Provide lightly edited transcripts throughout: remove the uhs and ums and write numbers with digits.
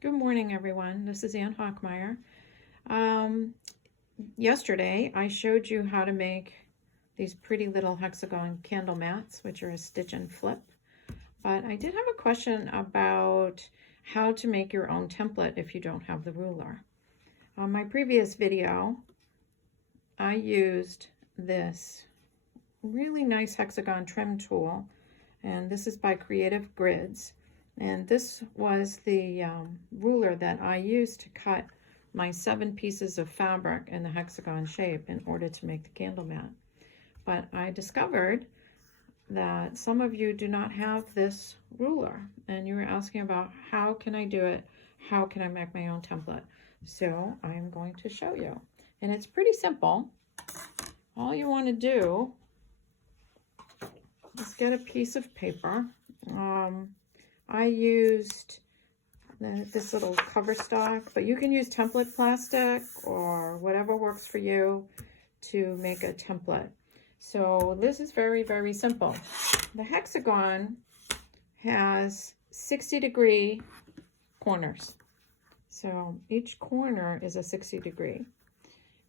Good morning, everyone. This is Ann Hockmeyer. Yesterday, I showed you how to make these pretty little hexagon candle mats, which are a stitch and flip. But I did have a question about how to make your own template if you don't have the ruler. On my previous video, I used this really nice hexagon trim tool, and this is by Creative Grids. And this was the ruler that I used to cut my 7 pieces of fabric in the hexagon shape in order to make the candle mat. But I discovered that some of you do not have this ruler, and you were asking about how can I do it? How can I make my own template? So I'm going to show you. And it's pretty simple. All you want to do is get a piece of paper. I used this little cover stock, but you can use template plastic or whatever works for you to make a template. So this is very, very simple. The hexagon has 60-degree corners. So each corner is a 60-degree.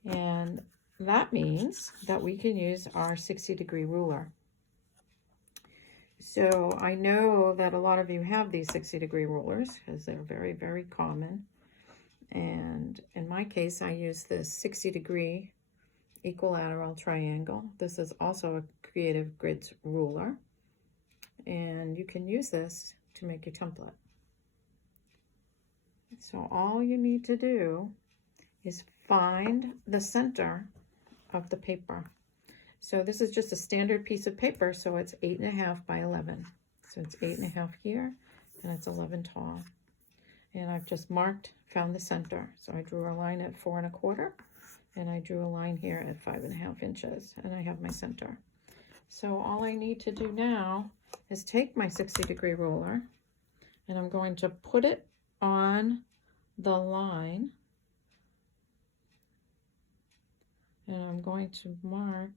And that means that we can use our 60-degree ruler. So I know that a lot of you have these 60-degree rulers because they're very, very common. And in my case, I use this 60-degree equilateral triangle. This is also a Creative Grids ruler. And you can use this to make your template. So all you need to do is find the center of the paper. So this is just a standard piece of paper, so it's 8.5 by 11. So it's 8.5 here, and it's 11 tall. And I've just found the center. So I drew a line at 4 1/4, and I drew a line here at 5.5 inches, and I have my center. So all I need to do now is take my 60-degree ruler, and I'm going to put it on the line, and I'm going to mark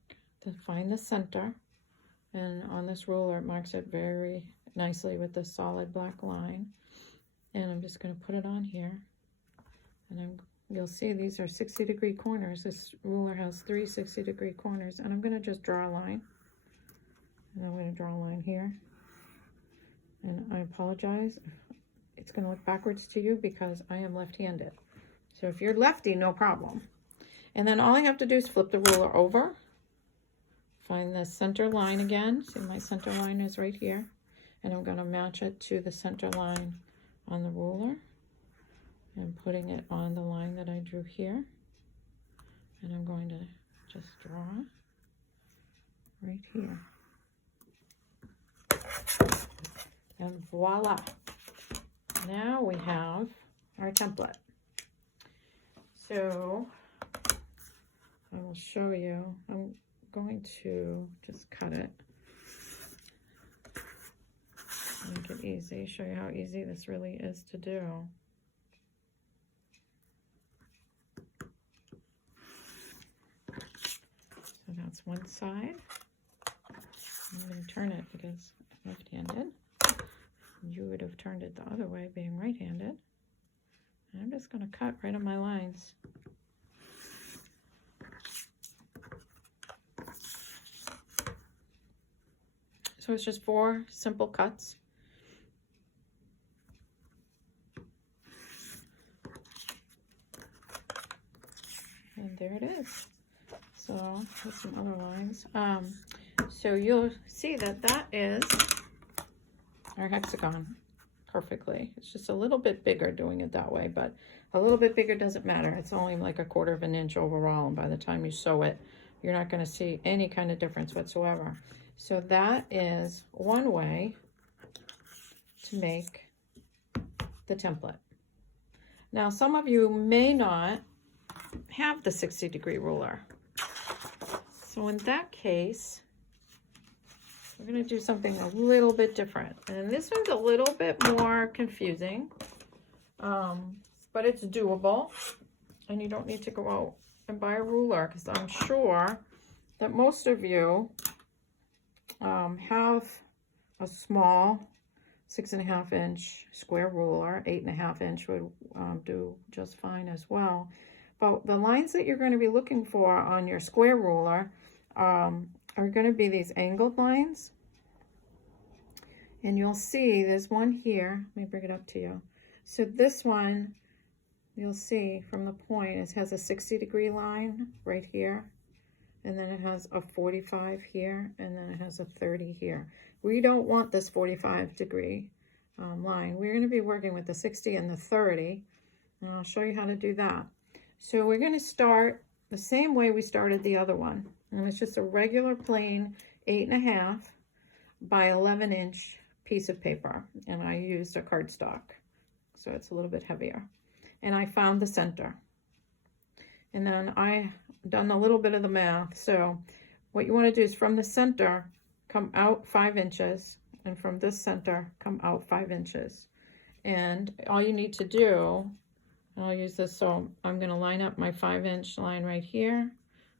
to find the center, and on this ruler it marks it very nicely with the solid black line. And I'm just going to put it on here, and you'll see these are 60-degree corners. This ruler has 3 60-degree corners, and I'm going to just draw a line, and I'm going to draw a line here. And I apologize, it's going to look backwards to you because I am left-handed. So if you're lefty, no problem. And then all I have to do is flip the ruler over, find the center line again. See, my center line is right here. And I'm going to match it to the center line on the ruler. And putting it on the line that I drew here. And I'm going to just draw right here. And voila. Now we have our template. So I will show you. I'm going to just cut it, make it easy, show you how easy this really is to do. So that's one side. I'm going to turn it because I'm left-handed. You would have turned it the other way being right-handed. And I'm just going to cut right on my lines. So it's just 4 simple cuts. And there it is. So with some other lines. So you'll see that that is our hexagon perfectly. It's just a little bit bigger doing it that way, but a little bit bigger doesn't matter. It's only like 1/4 of an inch overall, and by the time you sew it, you're not going to see any kind of difference whatsoever. So that is one way to make the template. Now, some of you may not have the 60-degree ruler. So in that case, we're going to do something a little bit different. And this one's a little bit more confusing, but it's doable. And you don't need to go out and buy a ruler, because I'm sure that most of you have a small 6.5 inch square ruler. 8.5 inch would do just fine as well. But the lines that you're going to be looking for on your square ruler are going to be these angled lines. And you'll see there's one here. Let me bring it up to you. So this one, you'll see from the point, it has a 60-degree line right here. And then it has a 45 here, and then it has a 30 here. We don't want this 45-degree line. We're going to be working with the 60 and the 30, and I'll show you how to do that. So we're going to start the same way we started the other one. And it's just a regular plain 8.5 by 11 inch piece of paper. And I used a cardstock, so it's a little bit heavier. And I found the center. And then I done a little bit of the math. So what you want to do is from the center, come out 5 inches. And from this center, come out 5 inches. And all you need to do, and I'll use this, so I'm going to line up my 5-inch line right here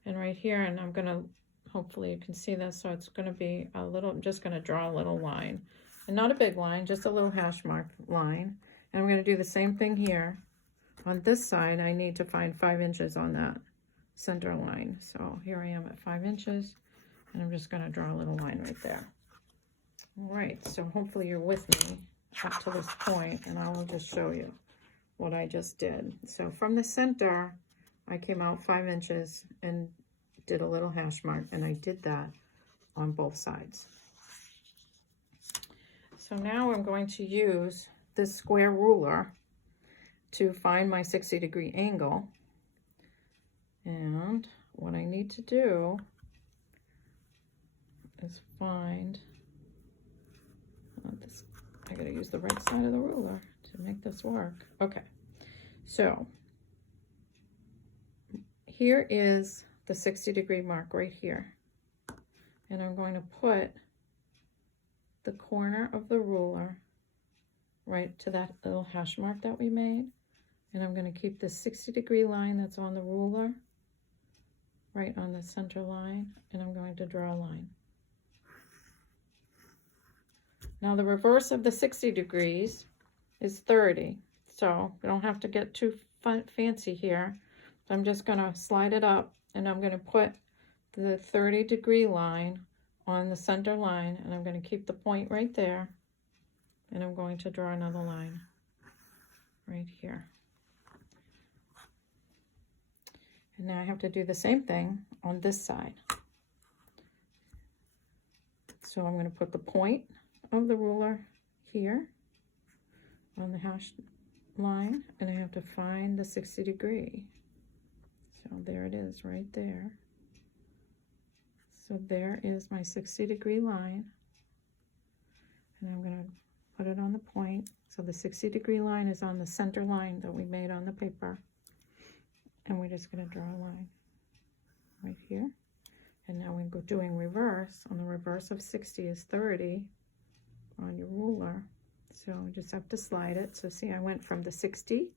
and right here, and I'm going to, hopefully you can see this, so it's going to be a little, I'm just going to draw a little line. And not a big line, just a little hash mark line. And I'm going to do the same thing here. On this side, I need to find 5 inches on that center line. So here I am at 5 inches, and I'm just going to draw a little line right there. All right, so hopefully you're with me up to this point, and I will just show you what I just did. So from the center, I came out 5 inches and did a little hash mark, and I did that on both sides. So now I'm going to use this square ruler to find my 60-degree angle. And what I need to do is find this. I gotta use the right side of the ruler to make this work. Okay, so here is the 60-degree mark right here. And I'm going to put the corner of the ruler right to that little hash mark that we made. And I'm going to keep the 60-degree line that's on the ruler right on the center line, and I'm going to draw a line. Now the reverse of the 60 degrees is 30, so we don't have to get too fancy here. So I'm just going to slide it up, and I'm going to put the 30-degree line on the center line, and I'm going to keep the point right there, and I'm going to draw another line right here. And now I have to do the same thing on this side. So I'm going to put the point of the ruler here on the hash line, and I have to find the 60 degree. So there it is right there. So there is my 60-degree line, and I'm going to put it on the point. So the 60-degree line is on the center line that we made on the paper, and we're just going to draw a line right here. And now we're doing reverse. On the reverse of 60 is 30 on your ruler. So we just have to slide it. So see, I went from the 60,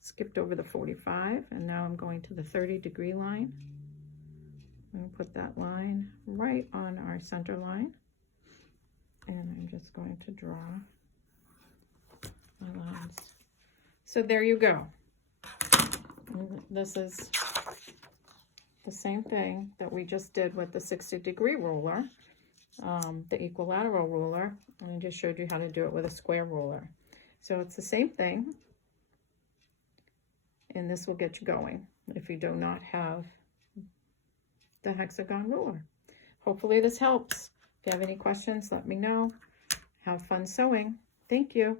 skipped over the 45, and now I'm going to the 30-degree line. I'm going to put that line right on our center line, and I'm just going to draw my lines. So there you go. And this is the same thing that we just did with the 60-degree ruler, the equilateral ruler, and I just showed you how to do it with a square ruler. So it's the same thing, and this will get you going if you do not have the hexagon ruler. Hopefully this helps. If you have any questions, let me know. Have fun sewing. Thank you.